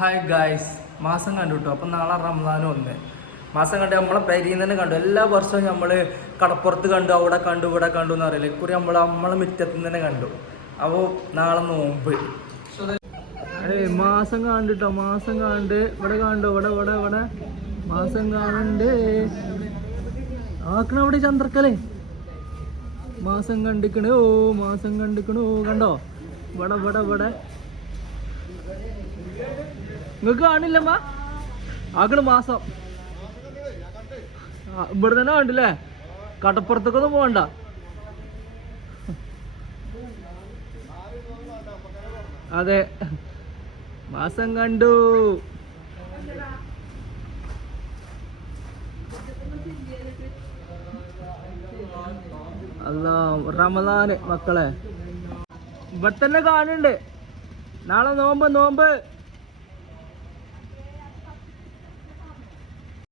Hi guys മാസം കണ്ടു കേട്ടോ അപ്പം നാളെ റംസാനും ഒന്ന്. മാസം കണ്ട് നമ്മളെ പെരിയിൽ തന്നെ കണ്ടു. എല്ലാ വർഷവും നമ്മൾ കടപ്പുറത്ത് കണ്ടു അവിടെ കണ്ടു ഇവിടെ കണ്ടു എന്ന് അറിയില്ല ഇക്കുറി നമ്മൾ നമ്മളെ മുറ്റത്ത് തന്നെ കണ്ടു. അപ്പോൾ നാളെ നോമ്പ്. അതെ മാസം കണ്ടിട്ടോ മാസം കണ്ട്. ഇവിടെ കണ്ടു ഇവിടെ ഇവിടെ ഇവിടെ. മാസം കാണണ്ട്. ആക്കണ അവിടെ ചന്ദ്രക്കലേ. മാസം കണ്ടിക്കണോ മാസം കണ്ടിക്കണോ കണ്ടോ? ഇവിടെ ഇവിടെ ഇവിടെ. നിങ്ങക്ക് കാണില്ലമ്മ? ആക്കണ് മാസം. ഇവിടെ തന്നെ കണ്ടില്ലേ? കടപ്പുറത്തേക്കൊന്നും പോകണ്ട അതെ. മാസം കണ്ടു. അല്ല റമദാന് മക്കളെ. ഇവിടെ തന്നെ കാണുന്നുണ്ട്. നാളെ നോമ്പ് നോമ്പ്.